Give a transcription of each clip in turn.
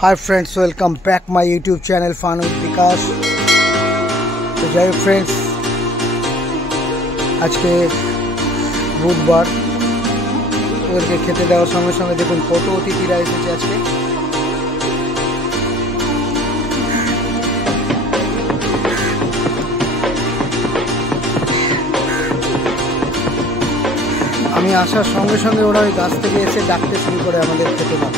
Hi friends, welcome back my YouTube channel फान विद विकास। तो जय फ्रेंड्स, आज के बुधवार ওদেরকে খেতে দেওয়ার সঙ্গে সঙ্গে দেখুন কত অতিথিরা এসেছে আজকে। আমি আসার সঙ্গে সঙ্গে ওরা ওই গাছ থেকে এসে ডাকতে শুরু করে আমাদের খেতে দাও।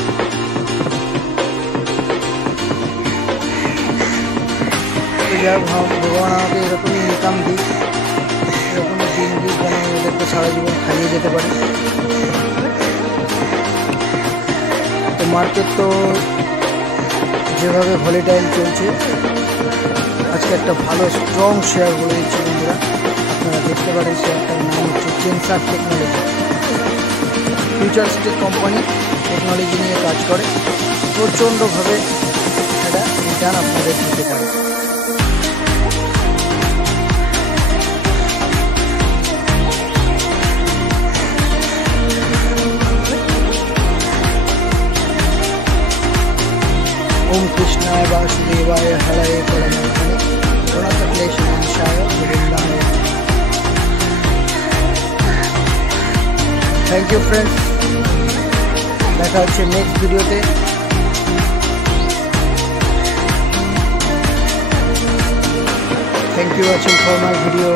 ভগবান আমাকে এরকমই ইনকাম দিক, এরকমই দিন দিক যেন আমি ওদেরকে সারা জীবন খাইয়ে যেতে পারি। তো মার্কেট তো যেভাবে ভলিটাইল চলছে, আজকে একটা ভালো স্ট্রং শেয়ার বলে দিচ্ছি বন্ধুরা। আপনারা দেখতে পারেন শেয়ারটার নাম হচ্ছে Zensar technology. Futuristic company, technology নিয়ে কাজ করে, প্রচণ্ডভাবে এটা রিটার্ন আপনাদের দিতে পারে। ओम कृष्णाय वासुदेवाय हरये परमात्मने प्रणतक्लेशनाशाय गोविन्दाय। थैंक यू फ्रेंड्स, দেখা হচ্ছে নেক্সট ভিডিওতে। Thank you watching for my video.